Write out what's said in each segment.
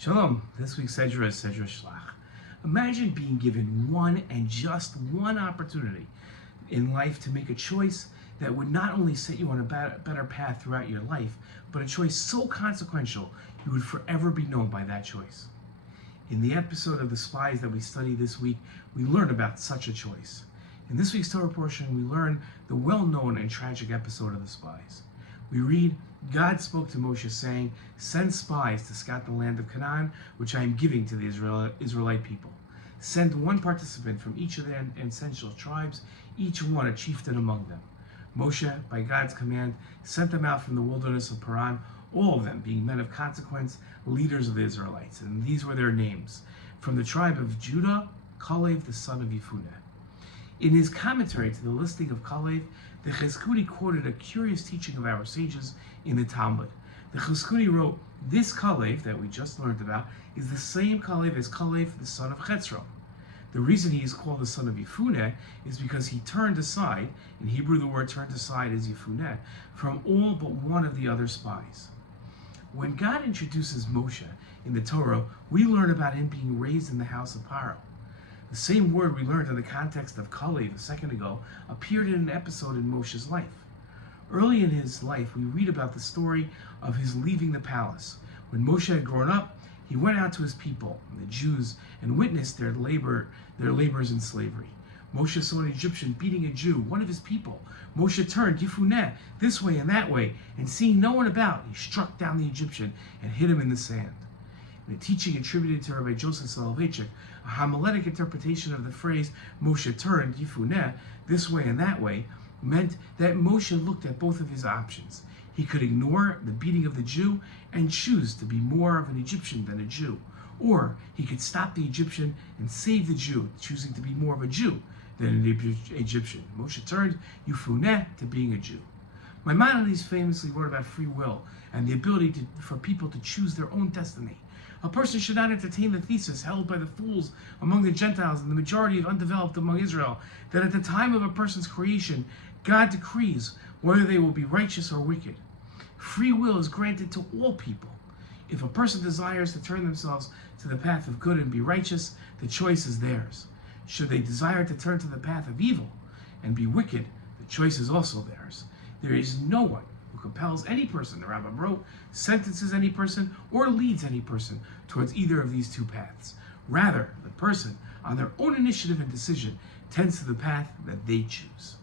Shalom. This week's Sedra is Sedra Shelach. Imagine being given one and just one opportunity in life to make a choice that would not only set you on a better path throughout your life, but a choice so consequential you would forever be known by that choice. In the episode of the spies that we study this week, we learn about such a choice. In this week's Torah portion, we learn the well-known and tragic episode of the spies. We read, God spoke to Moshe saying, "Send spies to scout the land of Canaan, which I am giving to the Israelite people. Send one participant from each of the ancestral tribes, each one a chieftain among them." Moshe, by God's command, sent them out from the wilderness of Paran, all of them being men of consequence, leaders of the Israelites. And these were their names. From the tribe of Judah, Kalev, the son of Yefuneh. In his commentary to the listing of Kalev, the Chizkuni quoted a curious teaching of our sages in the Talmud. The Chizkuni wrote, "This Kalev that we just learned about is the same Kalev as Kalev, the son of Chetzron. The reason he is called the son of Yefuneh is because he turned aside, in Hebrew the word turned aside is Yefuneh, from all but one of the other spies." When God introduces Moshe in the Torah, we learn about him being raised in the house of Paro. The same word we learned in the context of Kalev a second ago appeared in an episode in Moshe's life. Early in his life, we read about the story of his leaving the palace. When Moshe had grown up, he went out to his people, the Jews, and witnessed their labors in slavery. Moshe saw an Egyptian beating a Jew, one of his people. Moshe turned Yefuneh this way and that way, and seeing no one about, he struck down the Egyptian and hit him in the sand. In a teaching attributed to Rabbi Joseph Soloveitchik, a homiletic interpretation of the phrase Moshe turned Yefuneh this way and that way meant that Moshe looked at both of his options. He could ignore the beating of the Jew and choose to be more of an Egyptian than a Jew. Or he could stop the Egyptian and save the Jew, choosing to be more of a Jew than an Egyptian. Moshe turned Yefuneh to being a Jew. Maimonides famously wrote about free will and the ability for people to choose their own destiny. A person should not entertain the thesis held by the fools among the Gentiles and the majority of undeveloped among Israel, that at the time of a person's creation, God decrees whether they will be righteous or wicked. Free will is granted to all people. If a person desires to turn themselves to the path of good and be righteous, the choice is theirs. Should they desire to turn to the path of evil and be wicked, the choice is also theirs. There is no one who compels any person, the Rambam wrote, sentences any person, or leads any person towards either of these two paths. Rather, the person, on their own initiative and decision, tends to the path that they choose.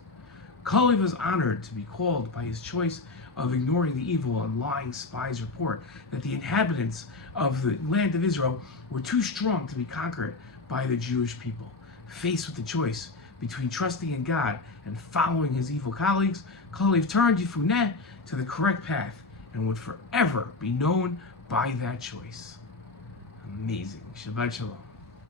Kalev was honored to be called by his choice of ignoring the evil and lying spies' report that the inhabitants of the land of Israel were too strong to be conquered by the Jewish people. Faced with the choice between trusting in God and following his evil colleagues, Kalev turned Yefuneh to the correct path and would forever be known by that choice. Amazing. Shabbat Shalom.